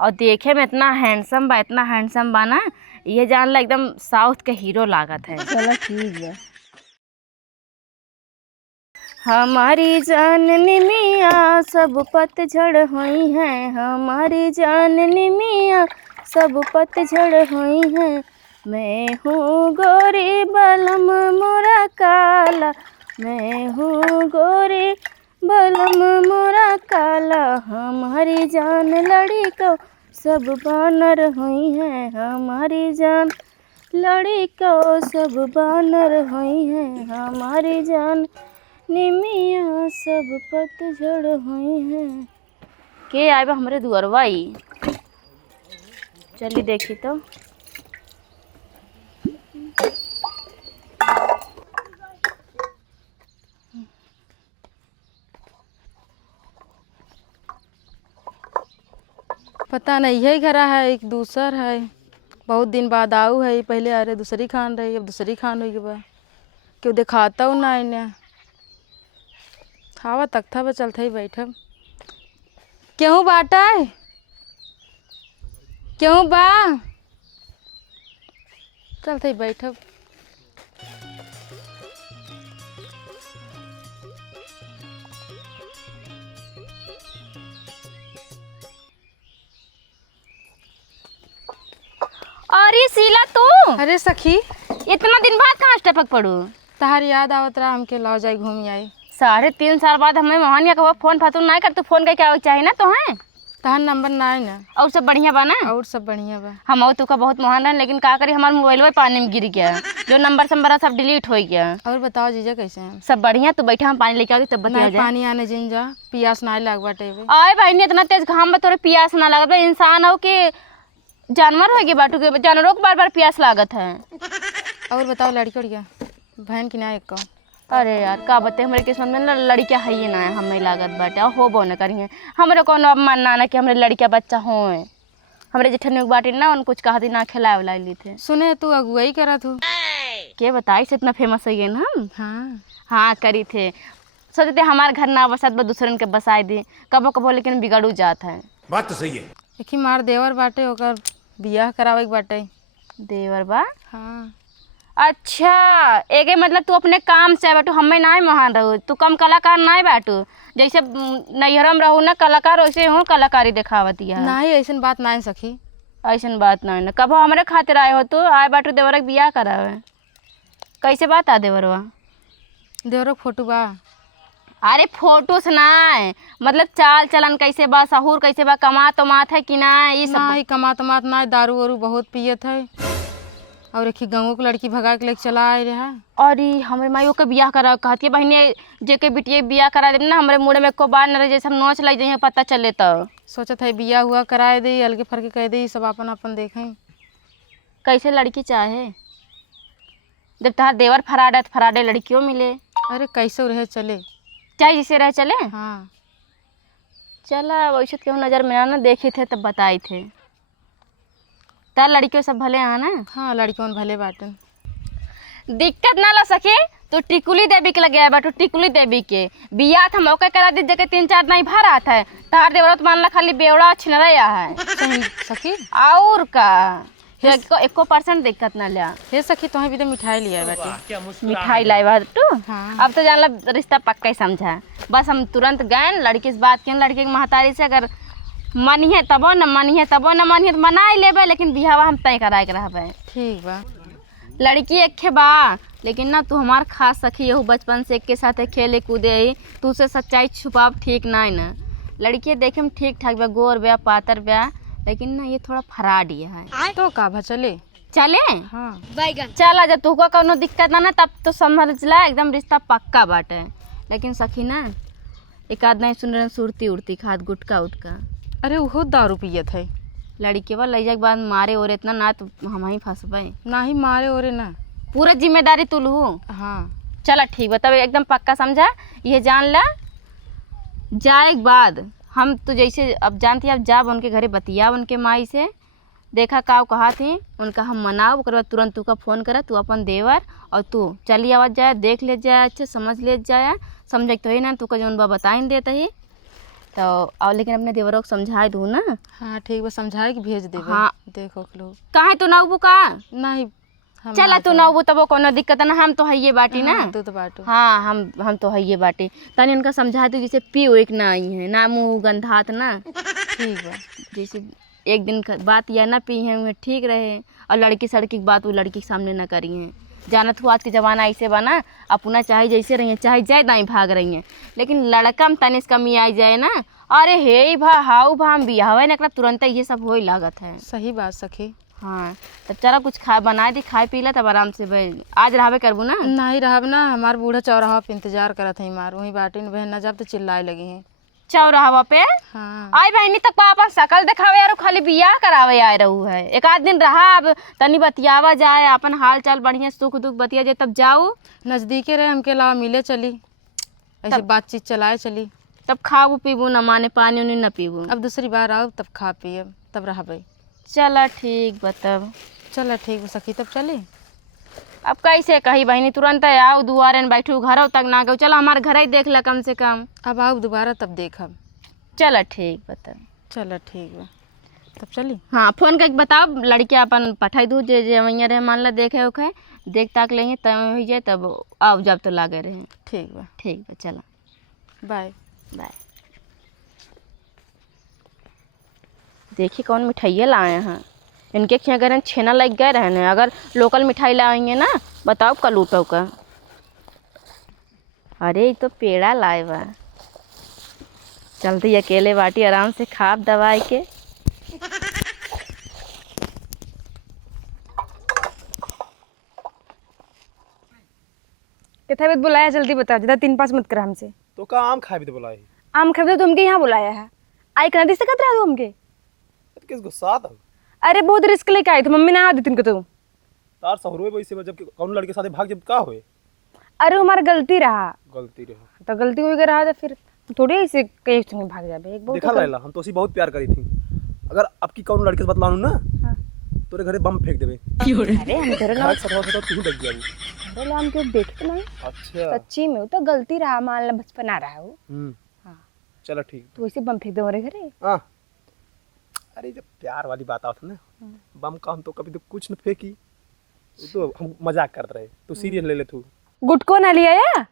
और देखे में इतना हैंडसम बा ना, ये जान ला एकदम साउथ के हीरो लागत है। चलो ठीक है। हमारी जाननी मियाँ सब पतझड़ हुई हैं, हमारी जाननी मियाँ सब पतझड़ हुई हैं। मैं हूँ गोरी बलम मोरा काला, मैं हूँ गोरी बलम मोरा काला। हमारी जान लड़ी को सब बानर हुई हैं, हमारी जान लड़ी को सब बानर हुई हैं। हमारी जान निमिया सब पतझड़ हुई हैं। के आए बा हमरे दुअरवा ई? चली देखी तो। पता नहीं यही घरा है एक दूसर है, बहुत दिन बाद आऊ है। पहले अरे दूसरी खान रही, अब दूसरी खान हो गई बा। क्यों दिखाता हूँ ना इन्हें। हवा तख्ता पर चलते ही बैठब। क्यों बाटा है? क्यों बा चलते ही बैठब। अरे शीला तू अरे सखी, इतना दिन बाद कहाँ टपक पड़ू? तहार याद आवत रहा हमके लाओ जाए घूम आई। 3.5 साल बाद हमें मोहनिया का फोन फातून नहीं कर, तू फोन करके आवे चाहिए ना तो है। तहार नंबर ना है ना? और सब बढ़िया बा ना? और सब बढ़िया बा। हम और तू का बहुत मोहन रहे, लेकिन का करी हमारा मोबाइल पानी में गिर गया, जो नंबर संबर सब डिलीट हो गया। और बताओ जीजा कैसे हैं? सब बढ़िया। तू बैठा, हम पानी लेके आती तब बता नहीं पानी आने जिन जा, पियास ना लग बाटे। आए भाई ने इतना तेज घाम में तोरे प्यास ना लागत बा। इंसान हो कि जानवर हो गए बाटू के, जानवरों को बार बार प्यास लागत है। और बताओ लड़की उड़िया बहन की ना एक को? अरे यार का बते, हमारे किस्मत में ना लड़कियां है ही ना है, हमें लागत बाटे और हो बो न करिए। हमारे कोनो अब मानना ना कि हमारे लड़कियां बच्चा हो। हमारे जेठन में बाटी ना उन कुछ कहा थी ना, खिलाए वाला ली थे। सुने तू अगुवाई करा तू? के बताई से इतना फेमस है ना हम। हाँ हाँ करी थे, सोचते हमारे घर ना बसात बस दूसरे के बसाए दी कबो कबो, लेकिन बिगड़ू जात है। बात तो सही है। एक ही मार देवर बाटे, ओकर बियाह करावे के बाटे। देवर बा? हाँ। अच्छा एक मतलब तू अपने काम से बैठू, हमें ना महान रहू। तू कम कलाकार ना बैठू, जैसे नैहरम रहू ना कलाकार, वैसे हूँ कलाकारी दिखावती है। नहीं ऐसा बात ना है सखी। ऐसा बात ना है ना, कब हमारे खातिर आए हो तू? आए बैठू देवर के बियाह करावे, कैसे बात आ देवरवा? देवर के फोटो बा? अरे फोटो से ना मतलब चाल चलन कैसे बा, सहूर कैसे बा, कमात उमात है कि ना? ये सब नहीं कमात उमात ना, दारू वारू बहुत पियत है। और एक ही गाँव की लड़की भगा के लेके चला आए रहा। अरे हमारे माइयों के बियाह करा कहती है बहने, जे के बिटिया बियाह करा दे ना, हमारे मुँह में को बार न रहे, जैसे हम नोच लाई जाइए पता चले तो। सोचत है बियाह हुआ कराए दे, अलगे फरके कह दे, सब अपन अपन देखें। कैसे लड़की चाहे? जब तहार देवर फराड है तो फराडे लड़कियों मिले। अरे कैसे रहे चले, चाहे जिसे रहे चले। हाँ चला वैसे क्यों नज़र में ना देखे थे तब बताए थे। तार लड़कियों सब भले हैं ना? हाँ लड़कियों भले बाटन। दिक्कत ना ला सके तो टिकुली देवी के लगे बटू, टिकुली देवी के बियाह था मौके करा दी, जगह 3-4 नहीं भरा था। तार देवरत मान ला खाली बेवड़ा छिनरया है सही सखी। और का एको परसेंट दिक्कत ना लिया। हे सखी तुम्हें भी तो मिठाई लिया बेटी। मिठाई लाई बाटू। हाँ। अब तो जान ला रिश्ता पक्का ही समझा, बस हम तुरंत गए लड़की से बात किए, लड़की की महतारी से अगर मनिए तबो न मनिए तबो न मनिए तो मना ही लेबे, लेकिन बिहावा हम तय कराए के रहबे। ठीक बा। लड़की एक बा, लेकिन ना तू हमार खास सखी यहू, बचपन से एक के साथ खेले कूदे ही, तू से सच्चाई छुपाव ठीक ना है ना। लड़की देखे में ठीक ठाक बा, गोर बा पातर बा, लेकिन ना ये थोड़ा फराडी है। तो का भा चले? चले हाँ चला, जब तुको कोनो दिक्कत ना तब तो समझ ला एकदम रिश्ता पक्का बाटे। लेकिन सखी ना एक आध नहीं सुन रहे, सुरती उड़ती खाद गुटका उटका। अरे वो दारू पियत है। लड़की बा ले जाए के बाद मारे और इतना ना तो हम ही फंसबे। ना ही मारे ओरे ना, पूरा जिम्मेदारी तू लू। हाँ चला ठीक बा, तब एकदम पक्का समझा, ये जान ला। जाए के बाद हम तो जैसे अब जानती अब जा उनके घरे बतिया, उनके माई से देखा का कहा थी उनका, हम मनाओ ओकर बाद तुरंत तू का फ़ोन करा, तू अपन देवर और तू चली आवाज जाए, देख ले जाए, अच्छे समझ ले जाए, समझ तो ही ना तू का जौन बा बताइन देता ही। तो और लेकिन अपने देवरों को समझाए दूँ ना। हाँ ठीक बा, समझाए कि भेज देबे। हाँ। देखो लोग काहे तू ना उबू का नहीं हम चला तू ना उबू तब कोनो दिक्कत ना, हम तो हइये बाटी ना। तू तो बाटू। हाँ हम तो हइये बाटी। तनी उनका समझा दू जैसे पियो एक ना आई है ना मुँह गंधात ना। ठीक बा। जैसे एक दिन का बात या ना पी हैं उन्हें ठीक रहे, और लड़की सड़की की बात वो लड़की के सामने ना करी हैं। जानत हो आज के ज़माना ऐसे बना, अपना चाहे जैसे रही हैं चाहे जाए दाई भाग रही हैं, लेकिन लड़का में तनिस कमी आई जाए ना, अरे हे भा हाउ भा हम बिया हवा ना तुरंत ये सब हो लागत है। सही बात सखी। हाँ तब चला कुछ खा बना दी, खाए पी ला तब आराम से भाई आज रहबे करबू ना। नहीं रहब ना, हमार बूढ़ा चौराहा पे इंतजार करत है मार, वहीं बाटी बहन ना जब तो चिल्लाए लगी हैं। चौराहा पे हाँ आई बहनी तक पापा शकल दिखावे यार, खाली बियाह करावे आए रहू है। एक आध दिन रहा, अब तनी बतियावा जाए, अपन हाल चाल बढ़िया सुख दुख बतिया जाए तब जाओ। नज़दीके रहे, हमके अलावा मिले चली, ऐसे बातचीत चलाए चली। तब खाबू पीबू न माने पानी उनी न पीबू। अब दूसरी बार आओ तब खा पिए तब रहबे। चला ठीक बतब। चलो ठीक बा सखी, तब चली। अब कैसे कही बहनी, तुरंत आओ दुआरे न बैठू, घरों तक ना गो। चलो हमारे घर ही देख ला कम से कम। अब आओ दोबारा तब देखब। चलो ठीक बतब। चलो ठीक बा, तब चली। हाँ फोन करके बताओ, लड़कियाँ अपन पठाई दू जे जे वहीं रहे, मान ला देखे उखे देख ताक लेंगे तब हो जाए, तब आओ जब तो लागे रहे। ठीक बा। ठीक बा चलो बाय बाय। देखिए कौन मिठाइयाँ लाए हैं, इनके क्या अगर छेना लग गए रहने, अगर लोकल मिठाई लाएंगे ना बताओ कल लूटो का। अरे ये तो पेड़ा लाए बा, चलती अकेले बाटी आराम से खाब दवाई के। कितना बात बुलाया, जल्दी बता, ज्यादा 3-5 मत कर हमसे। तो का आम खाए भी तो बुलाए आम खरीदो तुमके यहाँ बुलाया है, आई कहाँ से कत रहा हो हमके। तो किस गुस्सा था अरे बहुत रिस्क लेके आई, तो मम्मी ना आ दी तुमको तुम। तार सहरुए वैसे जब कौन लड़के साथे भाग जब का होए। अरे हमारा गलती रहा, गलती रहे तो गलती हो गई रहा तो फिर थोड़ी ऐसे कहीं तुम्हें भाग जाबे। एक देखा लैला, हम तो उसी बहुत प्यार करी थी, अगर आपकी कौन लड़के से बतलाऊं ना हाँ। तोरे घरे बम फेंक देबे। अरे हम तेरे घर सतवा सतवा तू लग गया। अरे हम क्यों देखते नहीं, अच्छा सच्ची में वो तो गलती रहा, मान ला बचपन आ रहा वो। हाँ चलो ठीक। तो वैसे बम फेंक दो हमारे घरे। हाँ अरे जब प्यार वाली बात आवत ना, बम का हम तो कभी तो कुछ न फेंकी, वो तो हम मजाक करते रहे, तू सीरियस ले ले। तू गुटको ना लिया या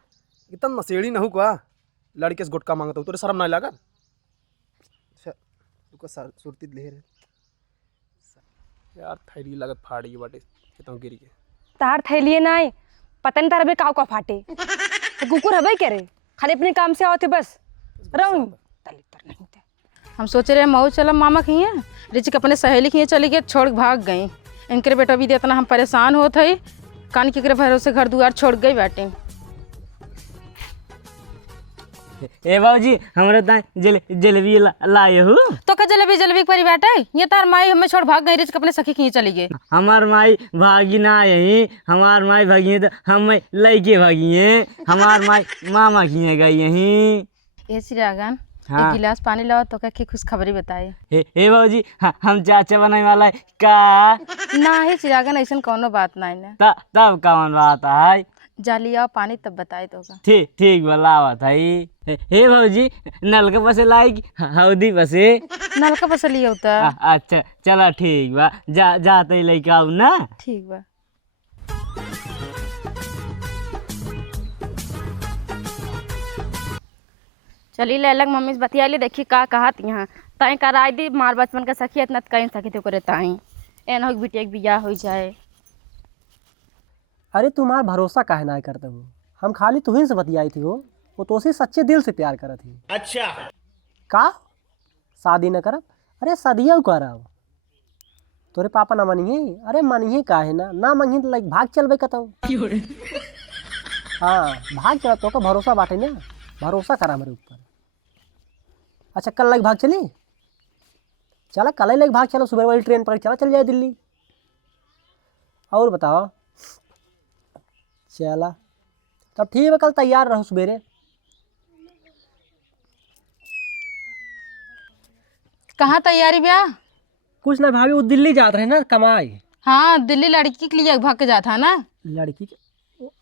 इतना नशेड़ी न हो का, लड़के से गुटका मांगता हूँ, तोरे शर्म ना लगा। अच्छा तू का सुरती ले रे यार, थैली लागत फाड़ी बाटे कितना गिर के। तार थैलिए नहीं, पता नहीं तार काव का फाटे। तो कुकुर हबे क्या रे, खाली अपने काम से आओ थे बस रहूं तली तर नहीं थे। हम सोचे रहे मऊ चलो मामा की है, रिचिक अपने सहेली की चली गई, छोड़ के भाग गई। इनके बेटा भी इतना हम परेशान होते ही, कान के भरोसे घर दुआर छोड़ गई बाटे। ए बाबूजी हमरे जलेबी लाए हो। तो का जलेबी जलेबी परी बाटे, ये तार माई हमें छोड़ भाग गई, रिचिक अपने सखी की चली गई। हमार माई भागी ना यही, हमार माई भागी है तो हम लैके भागी है, हमार माई मामा की गई यही। ए चिरागन हाँ। एक गिलास पानी लाओ तो क्या खुशखबरी बताए। ए बाबूजी हम चाचा बनाने वाला है का। ना ही चिरागन ऐसा कोनो बात नहीं ना, तब कौन बात है, जाली आओ पानी तब बताए तो का। ठीक बोलावत है। हे बाबूजी नलका बसे लाएगी हौदी बसे। नलका बस लिया होता। अच्छा चला ठीक बा, जाते ही लेके आऊ ना। ठीक बा। चली ले अलग मम्मी से बतिया ली, देखी का कहत यहाँ ताई कराई दी, मार बचपन का सखी इतना कहीं सखी थे करे ताई एन हो बिटिया के बियाह हो जाए। अरे तुम्हारा भरोसा काहे ना करते हो, हम खाली तुहिन से बतियाई थी हो, वो तो उसी सच्चे दिल से प्यार करत थी। अच्छा का शादी न करब, अरे शादिया करब, तोरे पापा ना मनिए। अरे मनिए काहे ना मनिए तो लाइक भाग चलबे कतौ। हाँ भाग चला, तो का भरोसा बाटे ना, भरोसा करा मेरे ऊपर। अच्छा कल लाइक भाग चली, चला कल ही लाइक भाग चलो, सुबह वाली ट्रेन पकड़ चला चल जाए दिल्ली। और बताओ, चला तब ठीक है, कल तैयार रहो सवेरे। कहाँ तैयारी ब्याह? कुछ ना भाभी, वो दिल्ली जाते रहे ना कमाई। हाँ दिल्ली लड़की के लिए भाग के जाता है ना। लड़की के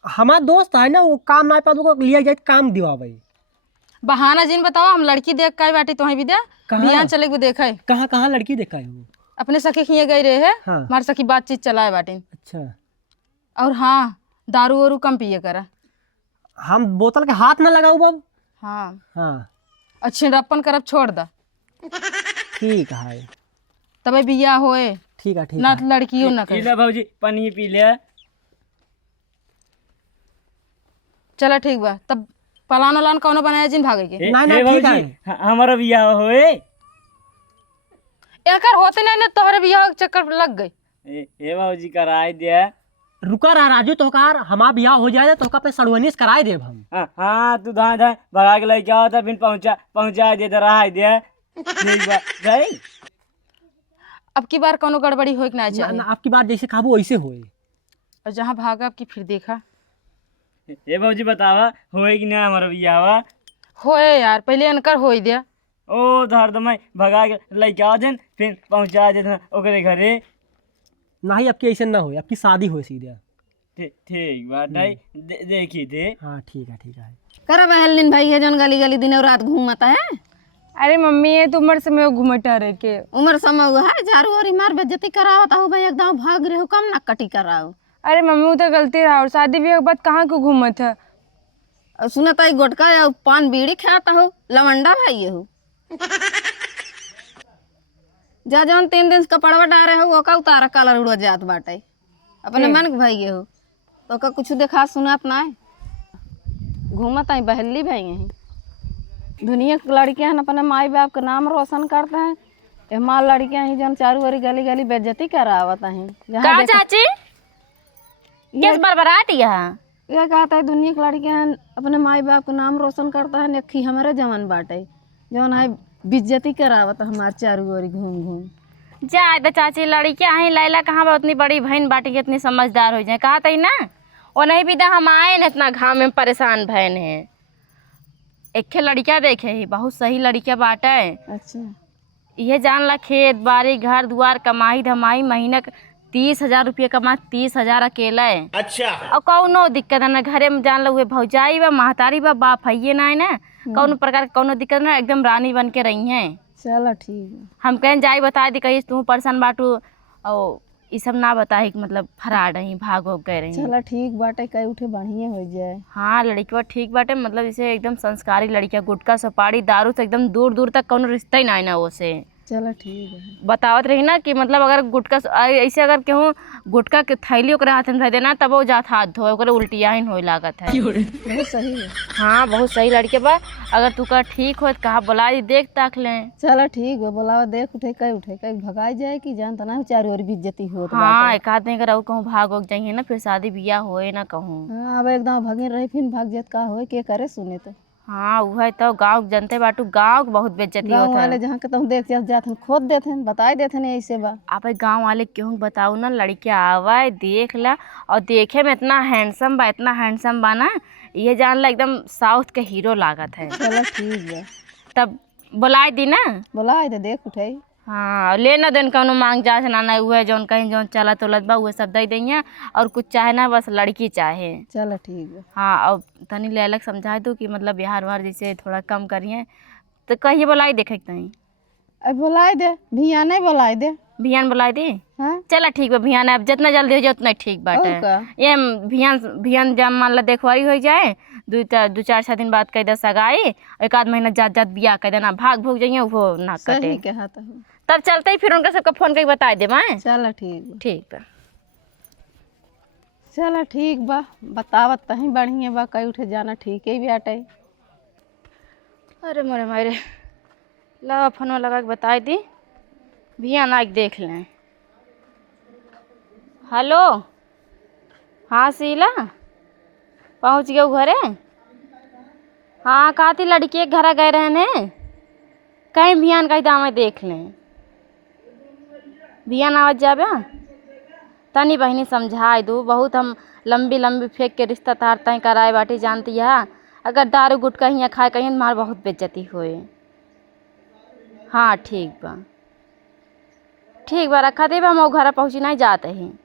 हमारा दोस्त है ना, वो काम ना पाता, लिया जाए काम दिवा भाई। बहाना जिन बताओ, हम लड़की देख के बाटी तुम्हें भी दे कहाँ? बिहान चले के देखे कहाँ कहाँ लड़की देखा है वो? अपने सखी खिए गई रहे है हाँ। हमारे सखी बातचीत चलाए बाटी। अच्छा, और हाँ, दारू वारू कम पिए करा। हम बोतल के हाथ ना लगाऊ बाबू। हाँ, हाँ अच्छे रप्पन करब छोड़ दा, ठीक है, तबे बिया होए ठीक है, ठीक ना है। लड़कियों ना पी करे। ले भौजी, पानी पी ले। चला ठीक बा, तब पलान उलान कौनो बनाया जिन भागे के। नहीं, नहीं, ठीक भौजी, है। हमारा बियाह होए। एकर होते नहीं तोहरे बियाह के चक्कर लग गई। ए भौजी कराई दे। रुका रहा राजू, तोहकार हमारा बियाह हो जाए तो पे सड़वनीस कराए देब हम। हाँ तू धाए धाए भगा के लेके आओ था, फिर पहुंचा दे, रहा दे। ठीक बा जाई। अब की बार कोनो गड़बड़ी होए के ना चाहिए। ना, आपकी बात जैसे खाबू वैसे होए। और जहाँ भागा अब की फिर देखा ए भौजी बतावा होए कि ना हमारा बियाह? होए यार, पहले अनकर होई दे। ओ धर दम भगा के लेके आओ देन, फिर पहुंचा दे ओकरे घरे। नहीं, आपकी ऐसे ना होए, आपकी शादी होए सीधे। ठीक बात है, देखी थे। हाँ ठीक है, ठीक है। कर बहलिन भाई है जौन गली गली दिन और रात घूमता है। अरे मम्मी ये तो उम्र से मैं घूमटा रहे के। उम्र समय हुआ है, झाड़ू और मार बेइज्जती करावता हो भाई, एकदम भाग रहे हो, कम ना कटी कराओ। अरे मम्मी वो तो गलती रहा, और शादी ब्याह के बाद कहाँ को घूमत है। और सुनता है गुटका या पान बीड़ी खाता हो, लवंडा भाई हो। जा जौन 3 दिन से कपड़वा डारे हो ओका उतारा कलर उड़ जात बाटे, अपने मन के भाई हो तो का कुछ देखा सुनात ना है। घूमत आई बहली भाई यहीं दुनिया की लड़कियां अपने माई बाप का नाम रोशन करते हैं। हमार लड़कियां ही जौन चारू ओरी गली गली बेइज्जती करावत हैं। का चाची किस बरबराती है? यह कहता है दुनिया की लड़कियां अपने माई बाप का नाम रोशन करता है, नखी हमारे जमन बाटे जौन है बेइज्जती करावत हमार चारू ओरी घूम घूम। जा तो चाची लड़कियां हैं, लैला कहाँ बा उतनी बड़ी बहन बाटी के इतनी समझदार हो जाए। कहा तई ना वो नहीं भी हम आए न इतना घाम में परेशान भैन है। एक लड़कियां देखे ही बहुत सही लड़कियां बाटे। अच्छा, ये जान ला खेत बाड़ी घर दुआर कमाई धमाई महीना 30,000 रुपये कमा, 30,000 अकेला है। अच्छा, और कौनो दिक्कत है ना घरे में, जान लो भौजाई बा महतारी बा बाप है ना, है ना कौनो प्रकार का कौनो दिक्कत ना, एकदम रानी बन के रही हैं। चलो ठीक है। हम कहें जाई बता दी कहीं तू परेशान बाटू और ये सब ना बताए कि मतलब फरार रही भाग हो गए रही। चलो ठीक बाटे, कई उठे बढ़िया हो जाए। हाँ लड़की ठीक बाटे, मतलब इसे एकदम संस्कारी लड़कियां, गुटखा सुपारी दारू से एकदम दूर दूर तक कोनो रिश्ता ही ना है ना वो से। चलो ठीक है। बतावत रही ना कि मतलब अगर गुटखा ऐसे अगर केहूँ गुटखा के थैली ओकरे हाथ में धर देना तब वो जात हाथ धोए ओकरे उल्टिया ही होए लागत है। बहुत सही है। हाँ बहुत सही लड़के बा, अगर तू का ठीक हो तो कहा बुला दी देख ताक लें। चलो ठीक है, बुलावा देख उठे कई भगाई जाए कि जानता ना चारों ओर बेइज्जती हो। हाँ एक आध नहीं कराऊ कहूँ भाग हो जाइए ना, फिर शादी ब्याह होए ना कहूँ। हाँ अब एकदम भगे रही फिर भाग जात का होए के करे सुने तो। हाँ वह तो गाँव जनते बाटू गाँव के बहुत बेइज्जती गाँव होता वाले है। जहाँ के तुम देख जाते खोद देते बताई देते ऐसे बा। आप गांव वाले क्यों बताओ ना, लड़कियां आवा देख ला और देखे में इतना हैंडसम बा, इतना हैंडसम बा ना, ये जान ला एकदम साउथ के हीरो लागत है। चलो ठीक है, तब बुलाई दी ना। बुलाए दे देख उठे। हाँ लेना देन कौनो मांग जा ना हुए जौन कहीं जौन चला तोलत बा वह सब दे देंगे, और कुछ चाहे ना बस लड़की चाहे। चलो ठीक है। हाँ और तनी ले अलग समझा दो कि मतलब बिहार वार जैसे थोड़ा कम करिए तो कहिए बुलाई देखे तनी। अब बुलाए दे, भिया नहीं बुलाए दे। भियान बुलाई दी। हाँ चला ठीक बा भियान, अब जितना जल्दी हो जाए उतना ठीक बाटे। और का? ये भियान जब मान ला देखवारी हो जाए 2-4 दिन बाद कह दे सगाई, एक आध महीना जात जात बियाह कह देना, भाग भूग जाइए वो ना कटे। सही कहा तो। तब चलते ही फिर उनका सबका फोन करके बता दे मैं। चलो ठीक बा। ठीक बा। चलो ठीक बा, बतावत तही बढ़िया बा, कई उठे जाना ठीक ही बाटे। अरे मोरे मारे ला फोन लगा के बता दी भिया ना देख लें। हेलो हाँ शीला पहुँच गए घरे? हाँ कहा थी लड़की के घर गए रहने, कहीं भियान कहीं दाम देख लें। भियान आवाज जाबे तनी बहनी समझाए दो, बहुत हम लंबी लंबी फेंक के रिश्ता तार तय कराए बाटी जानती है, अगर दारू गुटखा हियाँ खाए कहीं हमार बहुत बेइज्जती होए। हाँ ठीक बा रखा दे, हम घर पहुँची नहीं जाते हैं।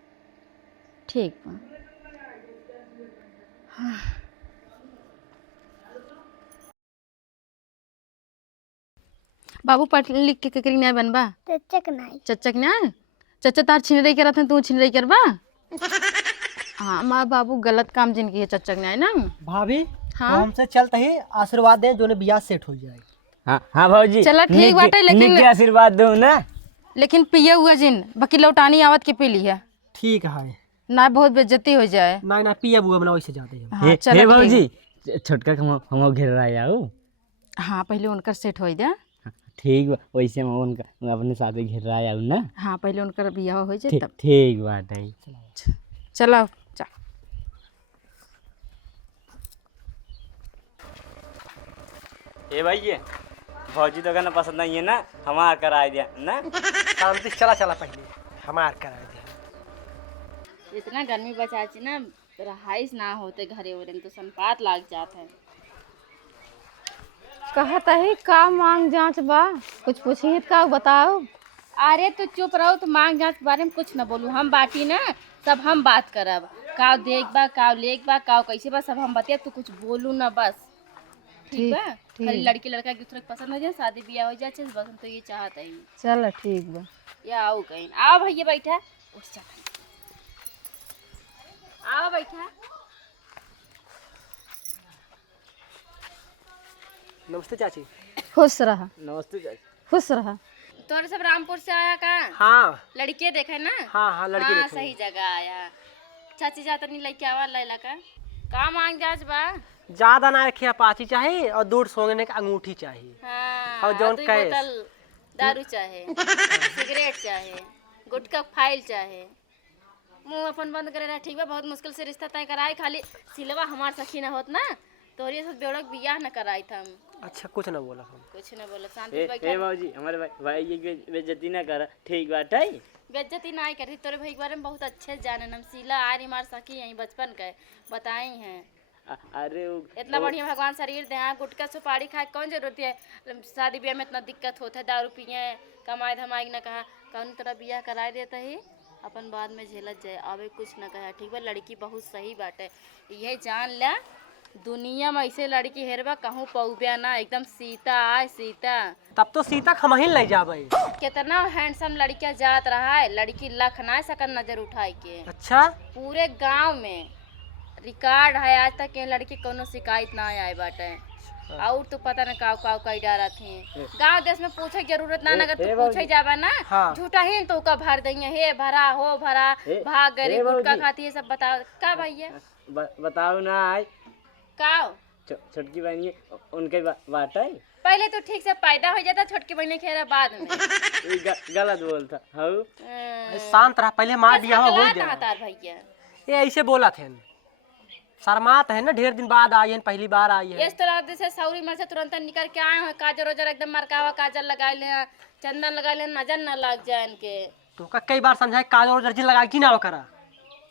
ठीक बा। हाँ। बाबू पढ़ लिख के ककरी नहीं बनबा? चच्चक नहीं चच्चा तार छिनरई करत हैं, तू छिनरई करबा? हाँ माँ बाबू गलत काम जिनकी है चच्चक नहीं ना। भाभी हाँ? वो हमसे चलते ही आशीर्वाद दें जो ने बियाह सेट हो जाए। हाँ हाँ भाजी चला ठीक बाटे, लेकिन निक के आशीर्वाद दो ना। लेकिन पिए हुआ जिन बाकी लौटानी आवत के पी लिया ठीक है ना, बहुत बेइज्जती हो जाए। ना ना पिया बुआ बनाओ इससे जाते हैं। हाँ चला ठीक। भाजी छोटका हम घेर रहा जाऊ। हाँ पहले उनकर सेट हो जाए। ठीक बा, वैसे हम उनका अपने साथ घेर रहा जाऊ ना। हाँ पहले उनकर बियाह हो जाए ठीक तब। ठीक बात है। चलो चा। ए भाई ये भौजी तो कहना पसंद नहीं है ना, हमारा करा दिया ना। शांति चला चला पहले हमार करा दे। इतना गर्मी बचाची ना, रहाइश ना होते घरे उरे तो संपात लाग जात है। कहता है का मांग जांच बा, कुछ पूछी का बताओ। अरे तो चुप रहो, तो मांग जांच के बारे में कुछ न बोलू, हम बाटी ना सब हम बात करब। काव देख बा, काव लेक बा, काव कैसे बा, सब हम बतिया, तू कुछ बोलू ना बस। ठीक बा? खाली लड़की लड़का एक दूसरे को पसंद हो जाए, शादी ब्याह हो जाए, बस हम तो ये चाहते हैं। चलो ठीक बा। या आओ कहीं, आओ भैया बैठा, उठ जा, आओ बैठा। नमस्ते चाची। खुश रहा नमस्ते चाची। खुश रहा। तोरे सब रामपुर से आया का? हाँ लड़के देखे ना? हाँ हाँ लड़की हाँ, देखे। सही जगह आया। चाची जाता नहीं लेके आवा लैला का मांग जांच बा? ज्यादा ना रखिए, अपाची चाहिए और 2 सोने की अंगूठी चाहिए। हाँ, और जौन 2 कैश। बोतल दारू चाहे, सिगरेट चाहे, गुटखा फाइल चाहे। मुंह अपन बंद करे रहा, ठीक बा? बहुत मुश्किल से रिश्ता तय कराए, खाली सिलवा हमार सखी ना होत ना, तोहरी सब बेवड़क बियाह न कराई था हम। अच्छा कुछ ना बोला हम। कुछ न बोला, शांति से बैठा। ए भाजी हमारे भाई ये बेइज्जती ना कर, ठीक बात है। बेइज्जती ना करती, तोरे भाई के बारे में बहुत अच्छे जाने। हम शीला आरी हमार सखी यहीं बचपन के बताई हैं। अरे इतना बढ़िया भगवान शरीर दे, हाँ गुटखा सुपारी खाए कौन जरूरत है? शादी ब्याह में इतना दिक्कत होता है, दारू पिए कमाए धमाई न कहा कौन तरह ब्याह कराए देता है, अपन बाद में झेलत जाए, अबे कुछ न कहा। ठीक बा? लड़की बहुत सही बात है, यह जान ला दुनिया में ऐसे लड़की हेरबा कहूँ पौबिया ना, एकदम सीता आए सीता। तब तो सीता खमही ले जाबे। कितना हैंडसम लड़कियां जात रहा है, लड़की लख ना सकन नजर उठाई के। अच्छा पूरे गांव में रिकॉर्ड है, आज तक ये लड़की कोनो शिकायत ना आए बाटे। और तो पता न काव काव कई डारा थे। गांव देश में पूछे की जरूरत ना, अगर तू पूछे जाबा ना हाँ। झूठा ही तो का भर देंगे, हे भरा हो भरा भाग गरी गुटखा खाती है सब। बताओ का भैया बताओ ना आई काव छोटकी बहनी उनके बात है। पहले तो ठीक से पैदा हो जाता, छोटकी बहनी खेरा बाद में। गलत बोलता हूँ। शांत रहा, पहले मार दिया हो कहा तार भैया ये ऐसे बोला थे। शर्मात है ना, ढेर दिन बाद आई है, पहली बार आई है। इस तरह जैसे सौरी मर से तुरंत निकल के आए हो, काजल वजर एकदम मरकावा काजल लगा ले, चंदन लगा ले, नजर न लग जाए इनके। तो कई बार समझाए काजल और दर्जी लगा की ना करा।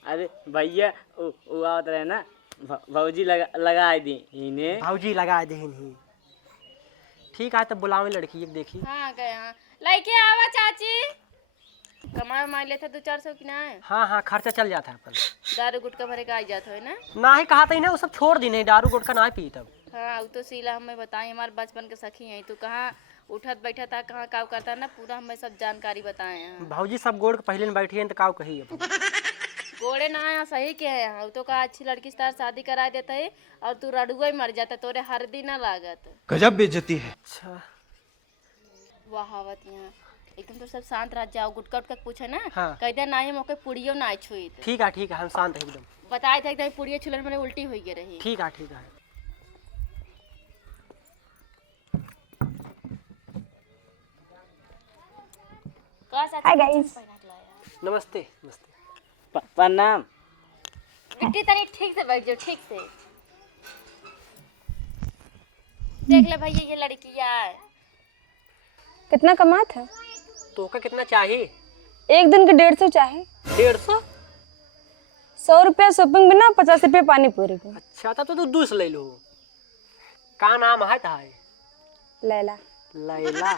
अरे भैया वो आवत रहे ना, भौजी लगा दी इन्हें। भाजी लगा दे नहीं। ठीक है तब बुलावे लड़की एक देखी। हाँ गए, हाँ लड़के आवा चाची, कमाए उमाए लेते 200-400 की ना है। हाँ हाँ खर्चा चल जाता है अपन। दारू गुटका भरे का आ जाता है ना। ना ही कहा था ना, वो सब छोड़ दी नहीं, दारू गुटखा ना पी तब। हाँ वो तो शीला हमें बताई, हमारे बचपन के सखी हैं। तू कहाँ उठत बैठा था, कहाँ काम करता ना, पूरा हमें सब जानकारी बताए हैं। भाजी सब गोड़ के पहले बैठी है तो काव कही अब। गोड़े ना यहाँ सही के है, हाँ तो कहा अच्छी लड़की से शादी करा देता है और तू रडुआ ही मर जाता, तोरे हरदी ना लागत। गजब बेइज्जती है। अच्छा वहावत यहाँ एकदम तो सब शांत रह जाओ। गुटका उटका पूछे ना, हाँ। कह दे ना ही मौके पुड़ियो ना छुई तो ठीक है हम शांत है एकदम। बताए थे एकदम पुड़ियो छुलन में उल्टी हुई गे रही। ठीक है हाय गाइस। नमस्ते नमस्ते। प्रणाम। बिट्टी तनी ठीक से बैठ जाओ, ठीक से देख ले भैया ये लड़कियां है। कितना कमात है? तो का कितना चाहिए? एक दिन के 150 चाहे। 150? 100 रुपया शॉपिंग में ना, 50 रुपया पानी पूरी को। अच्छा तब तो 200 ले लो। का नाम है तारे? लैला। लैला?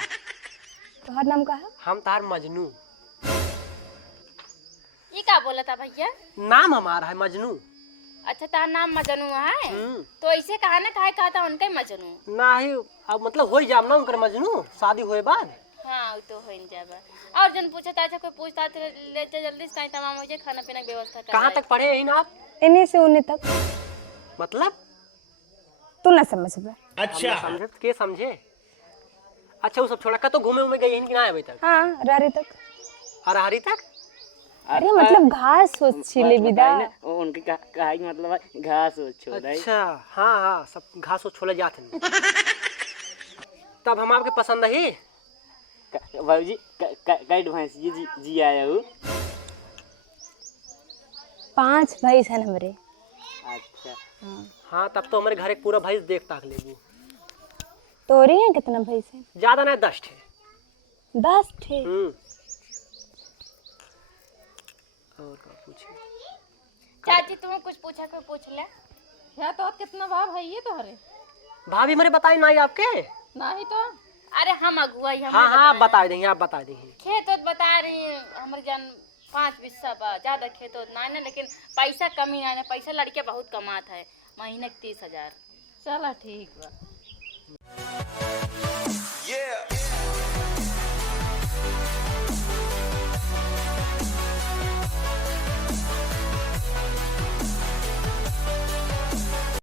तुम्हार नाम का है? हम तार मजनू। ये क्या बोला था भैया? नाम हमारा है मजनू। अच्छा तार नाम मजनू है? तो ऐसे कहा ना काहे कहता उनका ही मजनू? नाही अब मतलब हो जाम ना उनकर मजनू शादी होए बाद। हाँ वो तो हो ही जाबा। और जन पूछा था कोई पूछता थे ले जा जल्दी से तमाम हो जाए खाना पीना की व्यवस्था कर। कहाँ तक पढ़े यही ना आप? इन्हीं से उन्हीं तक। मतलब तू ना समझ बा। अच्छा समझे तो के समझे। अच्छा वो सब छोड़ा का तो घूमे उमे गई कि ना अभी तक? हाँ रारी तक। हरारी तक? अरे मतलब घास हो छिले विदा। उनके कहा मतलब घास हो छोड़। अच्छा हाँ हाँ सब घास वो छोले जाते हैं। तब हम आपके पसंद है बाबूजी कई भैंस जी आया हूँ। 5 भैंस है हमरे। अच्छा हाँ तब तो हमारे घर एक पूरा भैंस देख ताक लेबू। तोरी है कितना भैंस है? ज्यादा नहीं 10 ठे। 10 ठे। और क्या पूछे? चाची तुम कुछ पूछा कोई पूछ ले। क्या तो कितना भाव है ये तोहरे? भाभी मेरे बताई नहीं आपके? नहीं तो अरे हम अगुआ ही हम हाँ हाँ बता देंगे आप बता देंगे। खेत ओत बता रही हमारे जान 5 बिस्सा बा ज्यादा खेत ओत ना है लेकिन पैसा कमी ना है पैसा लड़के बहुत कमाता है महीने के 30,000। चला ठीक बा।